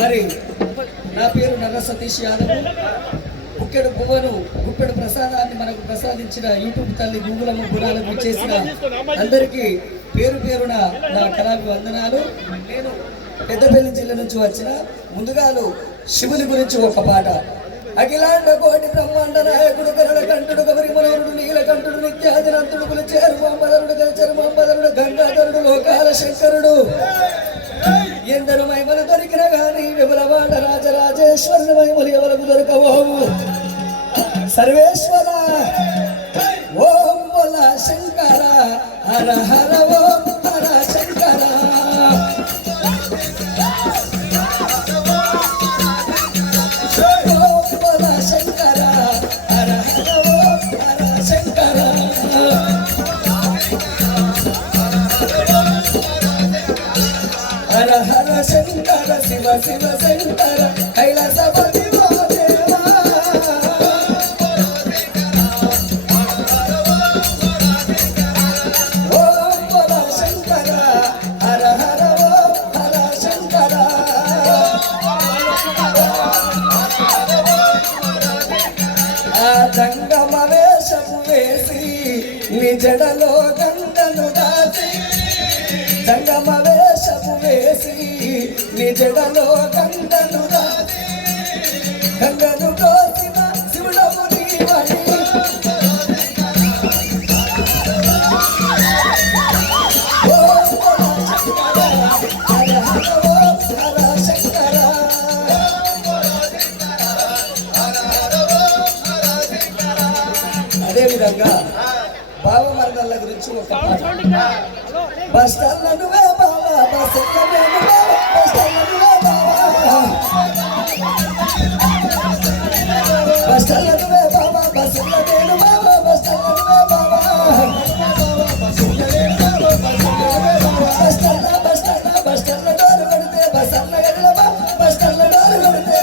మరి నా పేరు నర్ర సతీష్ యాదవ్. గుక్కెడు పువ్వను గుప్పెడు ప్రసాదాన్ని మనకు ప్రసాదించిన యూట్యూబ్ తల్లి గూగులమ్మ గుణాలకు చేసిన అందరికీ పేరు పేరున నా కళాభి వందనాలు. నేను పెద్దపల్లి జిల్లా నుంచి వచ్చిన ముందుగాను శివుని గురించి ఒక పాట. అఖిలాండ కోటి బ్రహ్మాండ నాయకుడు కరుణ కంఠుడు గౌరి మనోరుడు నీలకంఠుడు నిత్యాదినంతుడు కులచేరు మాంబదరుడు గలచెరు మాంబదరుడు గంగాధరుడు లోకాల శంకరుడు ఎందరు మహిమలు దొరికిన గాని విమలవాడ రాజరాజేశ్వరుని మహిమలు ఎవలకు దొరకబోవు. సర్వేశ్వర ఓం బోల శంకర హర హర ఓం హర శంకర. ఓం బోల శంకర హర హర ఓం హర శంకర. హర హర శంకర శివ శివ శంకర కైలాసపతి ఓ దేవా. ఓం బోల శంకర హర హర ఓం హర శంకర. ఆ జంగమ వేషము వేసి నీ జడలో గంగను దాచి, జంగమ వేషము వేసి నీ జడలో గంగను దాచి, గంగను కోసిన శివుడము నీవని. ఓం బోల శంకర హర హర ఓం హర శంకర. అదేవిధంగా భావమరణాల గురించి ఒక పాట. బస్టల్ల నువ్వే బావా బస్టల్ల నేను బావా బస్టల్ల నువ్వే బావా బస్టల్ల నువ్వే బావా బస్టల్ల నేను బావా బస్టల్ల నువ్వే బావా బస్టల్ల బస్టల్ల బస్టల్ల డోరు కొడితే బస్టల్ల గడిల బావా బస్టల్ల డోరు కొడితే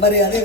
మరి అదే